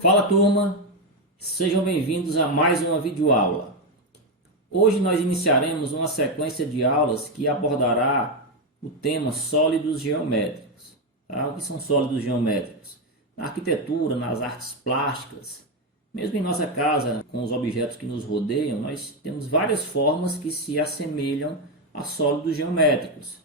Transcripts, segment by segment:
Fala turma, sejam bem-vindos a mais uma videoaula. Hoje nós iniciaremos uma sequência de aulas que abordará o tema sólidos geométricos. Tá? O que são sólidos geométricos? Na arquitetura, nas artes plásticas, mesmo em nossa casa, com os objetos que nos rodeiam, nós temos várias formas que se assemelham a sólidos geométricos.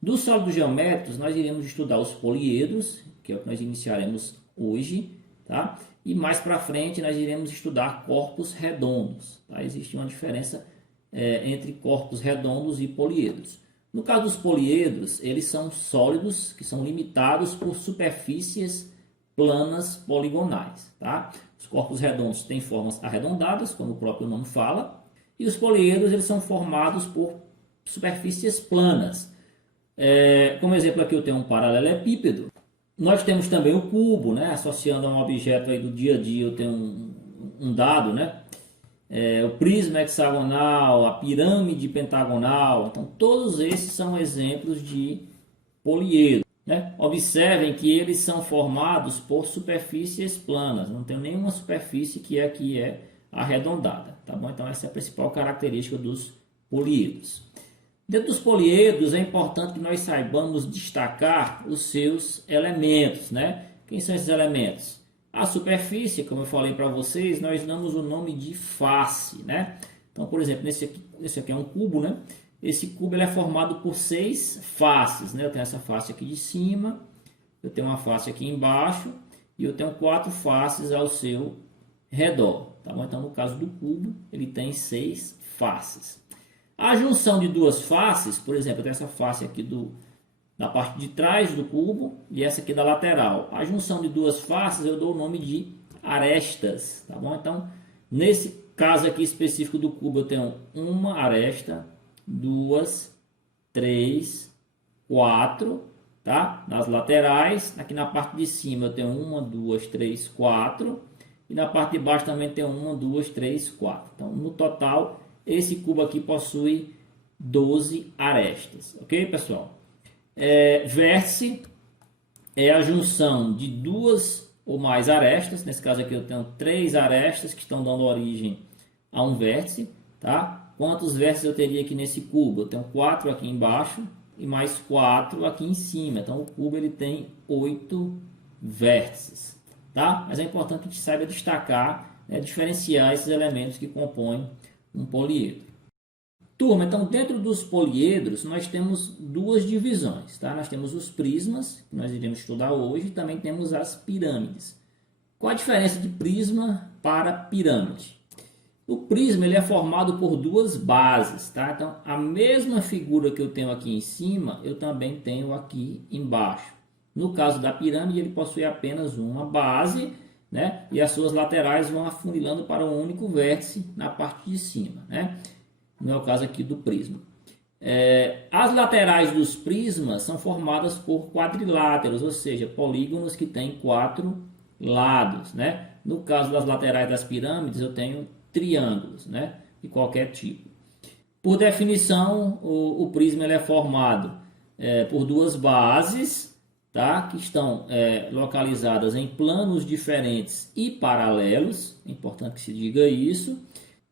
Dos sólidos geométricos, nós iremos estudar os poliedros, que é o que nós iniciaremos hoje, tá? E mais para frente nós iremos estudar corpos redondos. Tá? Existe uma diferença entre corpos redondos e poliedros. No caso dos poliedros, eles são sólidos que são limitados por superfícies planas poligonais. Tá? Os corpos redondos têm formas arredondadas, como o próprio nome fala, e os poliedros eles são formados por superfícies planas. Como exemplo aqui eu tenho um paralelepípedo. Nós temos também o cubo, né? Associando a um objeto aí do dia a dia, eu tenho um dado, né? O prisma hexagonal, a pirâmide pentagonal. Então, todos esses são exemplos de poliedro, né? Observem que eles são formados por superfícies planas. Não tem nenhuma superfície que aqui é arredondada, tá bom? Então, essa é a principal característica dos poliedros. Dentro dos poliedros é importante que nós saibamos destacar os seus elementos, né? Quem são esses elementos? A superfície, como eu falei para vocês, nós damos o nome de face, né? Então, por exemplo, esse aqui é um cubo, né? Esse cubo ele é formado por 6 faces, né? Eu tenho essa face aqui de cima, eu tenho uma face aqui embaixo e eu tenho 4 faces ao seu redor, tá bom? Então, no caso do cubo, ele tem 6 faces. A junção de duas faces, por exemplo, eu tenho essa face aqui da parte de trás do cubo e essa aqui da lateral. A junção de duas faces eu dou o nome de arestas, tá bom? Então, nesse caso aqui específico do cubo, eu tenho uma aresta, 2, 3, 4, tá? Nas laterais, aqui na parte de cima eu tenho 1, 2, 3, 4 e na parte de baixo também tenho 1, 2, 3, 4. Então, no total, esse cubo aqui possui 12 arestas, ok, pessoal? Vértice é a junção de duas ou mais arestas. Nesse caso aqui eu tenho 3 arestas que estão dando origem a um vértice, tá? Quantos vértices eu teria aqui nesse cubo? Eu tenho 4 aqui embaixo e mais 4 aqui em cima. Então o cubo ele tem 8 vértices, tá? Mas é importante que a gente saiba destacar, né, diferenciar esses elementos que compõem um poliedro. Turma, então dentro dos poliedros nós temos duas divisões, tá? Nós temos os prismas, que nós iremos estudar hoje, e também temos as pirâmides. Qual a diferença de prisma para pirâmide? O prisma ele é formado por duas bases, tá? Então a mesma figura que eu tenho aqui em cima, eu também tenho aqui embaixo. No caso da pirâmide, ele possui apenas uma base, né? E as suas laterais vão afunilando para um único vértice na parte de cima, né? No é o caso aqui do prisma. As laterais dos prismas são formadas por quadriláteros, ou seja, polígonos que têm 4 lados, né? No caso das laterais das pirâmides, eu tenho triângulos, né? De qualquer tipo. Por definição, o prisma ele é formado por duas bases, tá? Que estão localizadas em planos diferentes e paralelos, é importante que se diga isso,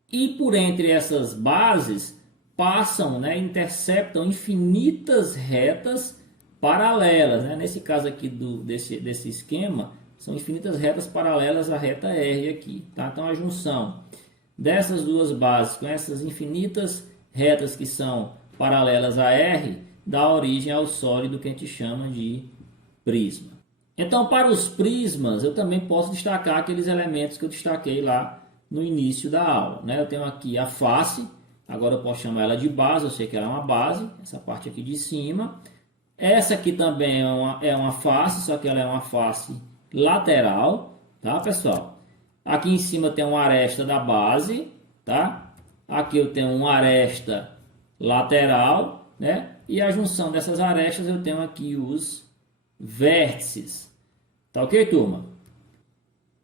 e por entre essas bases passam, né, interceptam infinitas retas paralelas, né? Nesse caso aqui desse esquema, são infinitas retas paralelas à reta R aqui, tá? Então a junção dessas duas bases com essas infinitas retas que são paralelas a R dá origem ao sólido que a gente chama de prisma. Então, para os prismas, eu também posso destacar aqueles elementos que eu destaquei lá no início da aula, né? Eu tenho aqui a face, agora eu posso chamar ela de base, eu sei que ela é uma base, essa parte aqui de cima. Essa aqui também é uma face, só que ela é uma face lateral, tá, pessoal? Aqui em cima tem uma aresta da base, tá? Aqui eu tenho uma aresta lateral, né? E a junção dessas arestas eu tenho aqui os vértices. Tá ok, turma?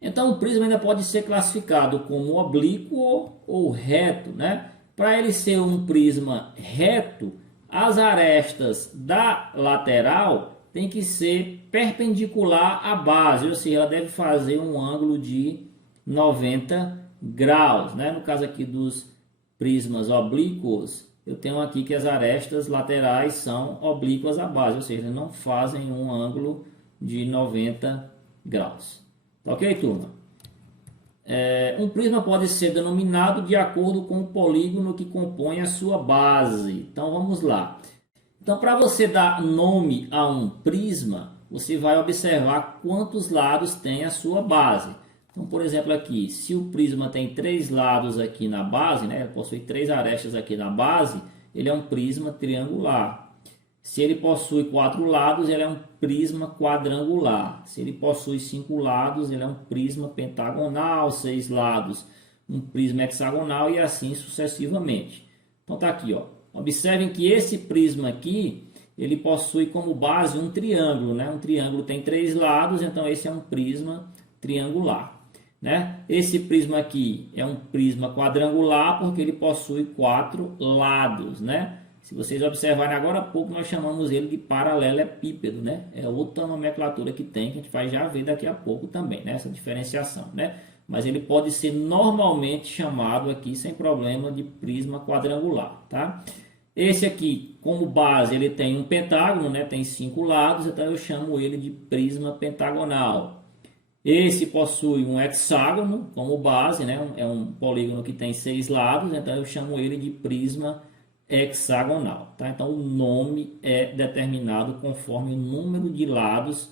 Então o prisma ainda pode ser classificado como oblíquo ou reto, né? Para ele ser um prisma reto, as arestas da lateral tem que ser perpendicular à base, ou seja, ela deve fazer um ângulo de 90 graus, né? No caso aqui dos prismas oblíquos, eu tenho aqui que as arestas laterais são oblíquas à base, ou seja, não fazem um ângulo de 90 graus. Ok, turma? Um prisma pode ser denominado de acordo com o polígono que compõe a sua base. Então vamos lá. Então, para você dar nome a um prisma, você vai observar quantos lados tem a sua base. Então, por exemplo, aqui, se o prisma tem 3 lados aqui na base, né, possui 3 arestas aqui na base, ele é um prisma triangular. Se ele possui 4 lados, ele é um prisma quadrangular. Se ele possui 5 lados, ele é um prisma pentagonal. 6 lados, um prisma hexagonal e assim sucessivamente. Então tá aqui, ó. Observem que esse prisma aqui, ele possui como base um triângulo, né? Um triângulo tem 3 lados, então esse é um prisma triangular, né? Esse prisma aqui é um prisma quadrangular porque ele possui 4 lados, né? Se vocês observarem agora há pouco, nós chamamos ele de paralelepípedo, né? É outra nomenclatura que tem, que a gente vai já ver daqui a pouco também, né? Essa diferenciação, né? Mas ele pode ser normalmente chamado aqui, sem problema, de prisma quadrangular, tá? Esse aqui, como base, ele tem um pentágono, né? Tem 5 lados, então eu chamo ele de prisma pentagonal. Esse possui um hexágono como base, né? É um polígono que tem 6 lados, então eu chamo ele de prisma hexagonal, tá? Então o nome é determinado conforme o número de lados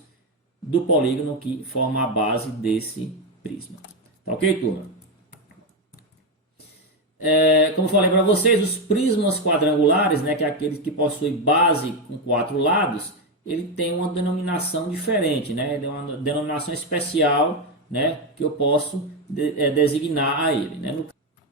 do polígono que forma a base desse prisma. Tá ok, turma? Como eu falei para vocês, os prismas quadrangulares, né, que é aqueles que possuem base com 4 lados, ele tem uma denominação diferente, né? Ele é uma denominação especial, né, que eu posso designar a ele, né?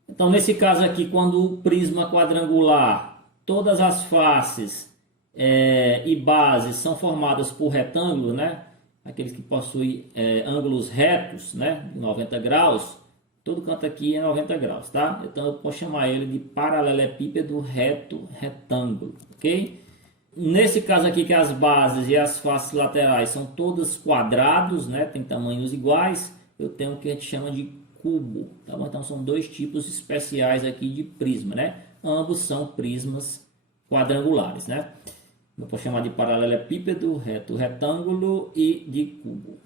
Então, nesse caso aqui, quando o prisma quadrangular, todas as faces e bases são formadas por retângulos, né? Aqueles que possuem ângulos retos, né? De 90 graus, todo canto aqui é 90 graus, tá? Então, eu posso chamar ele de paralelepípedo reto retângulo, ok? Nesse caso aqui, que as bases e as faces laterais são todas quadrados, né? Tem tamanhos iguais, eu tenho o que a gente chama de cubo, tá bom? Então são 2 tipos especiais aqui de prisma, né? Ambos são prismas quadrangulares, né? Eu posso chamar de paralelepípedo, reto retângulo e de cubo.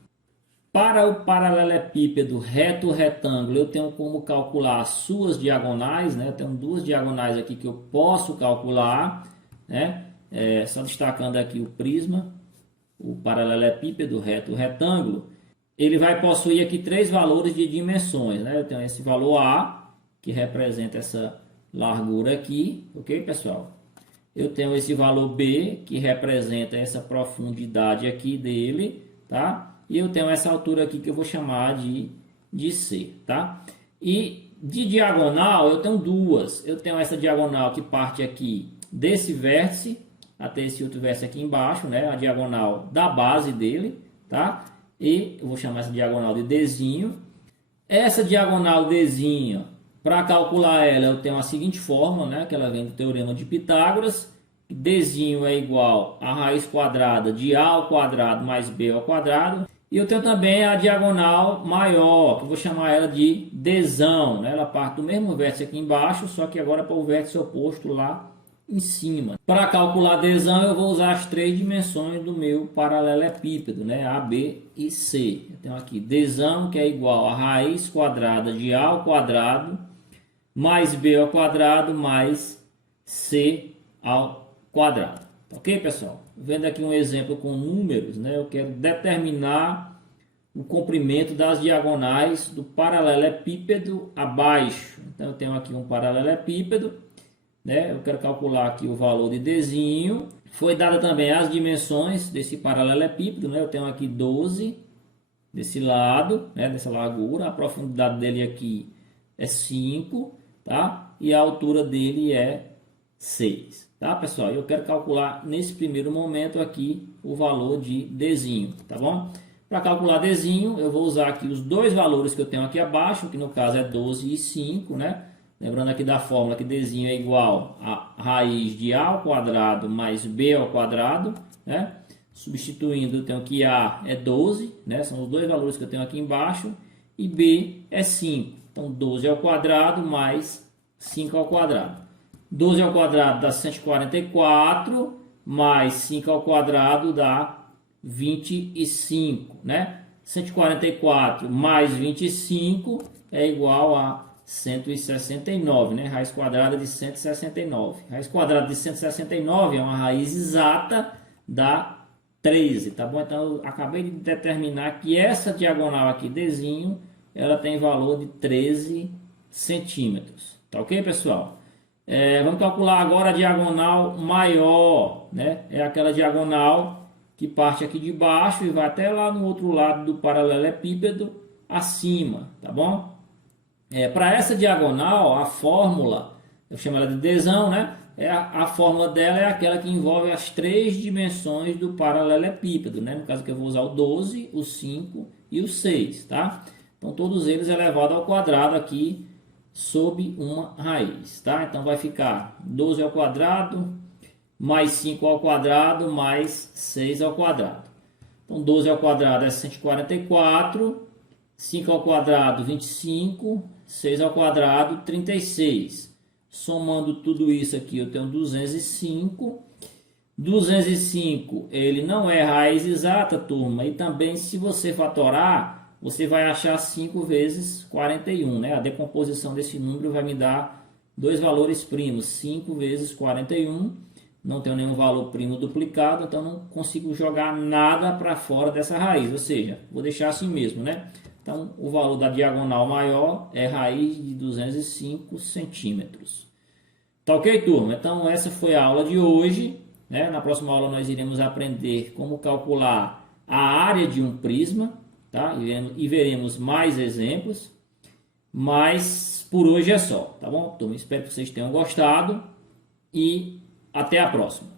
Para o paralelepípedo reto retângulo, eu tenho como calcular as suas diagonais, né? Eu tenho 2 diagonais aqui que eu posso calcular, né? Só destacando aqui o prisma, o paralelepípedo reto retângulo. Ele vai possuir aqui 3 valores de dimensões, né? Eu tenho esse valor A, que representa essa largura aqui, ok, pessoal? Eu tenho esse valor B, que representa essa profundidade aqui dele, tá? E eu tenho essa altura aqui que eu vou chamar de C, tá? E de diagonal eu tenho 2. Eu tenho essa diagonal que parte aqui desse vértice até esse outro vértice aqui embaixo, né? A diagonal da base dele, tá? E eu vou chamar essa diagonal de Dzinho. Essa diagonal Dzinho, para calcular ela, eu tenho a seguinte fórmula, né? Que ela vem do Teorema de Pitágoras. Dzinho é igual a raiz quadrada de A ao quadrado mais B ao quadrado. E eu tenho também a diagonal maior, que eu vou chamar ela de Dzão, né? Ela parte do mesmo vértice aqui embaixo, só que agora para o vértice oposto lá em cima. Para calcular Dzão, eu vou usar as 3 dimensões do meu paralelepípedo, né? A, B e C. Eu tenho aqui Dzão, que é igual a raiz quadrada de A ao quadrado mais B ao quadrado mais C ao quadrado. Ok, pessoal? Vendo aqui um exemplo com números, né? Eu quero determinar o comprimento das diagonais do paralelepípedo abaixo. Então, eu tenho aqui um paralelepípedo, né? Eu quero calcular aqui o valor de Dzinho. Foi dada também as dimensões desse paralelepípedo, né? Eu tenho aqui 12 desse lado, né? Dessa largura. A profundidade dele aqui é 5, tá? E a altura dele é 6. Tá, pessoal? Eu quero calcular nesse primeiro momento aqui o valor de Dzinho, tá bom? Para calcular Dzinho, eu vou usar aqui os 2 valores que eu tenho aqui abaixo, que no caso é 12 e 5, né? Lembrando aqui da fórmula que Dzinho é igual a raiz de A ao quadrado mais B ao quadrado, né? Substituindo, eu tenho que A é 12, né? São os dois valores que eu tenho aqui embaixo. E B é 5. Então, 12 ao quadrado mais 5 ao quadrado. 12 ao quadrado dá 144, mais 5 ao quadrado dá 25, né? 144 mais 25 é igual a 169, né? Raiz quadrada de 169. Raiz quadrada de 169 é uma raiz exata da 13, tá bom? Então, eu acabei de determinar que essa diagonal aqui, Dzinho, ela tem valor de 13 centímetros. Tá ok, pessoal? Vamos calcular agora a diagonal maior, né? É aquela diagonal que parte aqui de baixo e vai até lá no outro lado do paralelepípedo acima, tá bom? Para essa diagonal, a fórmula, eu chamo ela de Dzão, né? A fórmula dela é aquela que envolve as três dimensões do paralelepípedo, né? No caso que eu vou usar o 12, o 5 e o 6, tá? Então todos eles elevados ao quadrado aqui sob uma raiz, tá? Então vai ficar 12 ao quadrado mais 5 ao quadrado mais 6 ao quadrado. Então 12 ao quadrado é 144, 5 ao quadrado 25, 6 ao quadrado 36. Somando tudo isso aqui, eu tenho 205. 205, ele não é raiz exata, turma. E também, se você fatorar, você vai achar 5 vezes 41, né? A decomposição desse número vai me dar dois valores primos. 5 vezes 41. Não tenho nenhum valor primo duplicado, então não consigo jogar nada para fora dessa raiz. Ou seja, vou deixar assim mesmo, né? Então, o valor da diagonal maior é raiz de 205 centímetros. Tá ok, turma? Então, essa foi a aula de hoje, né? Na próxima aula nós iremos aprender como calcular a área de um prisma, tá? E veremos mais exemplos. Mas, por hoje é só, tá bom, turma? Espero que vocês tenham gostado e até a próxima.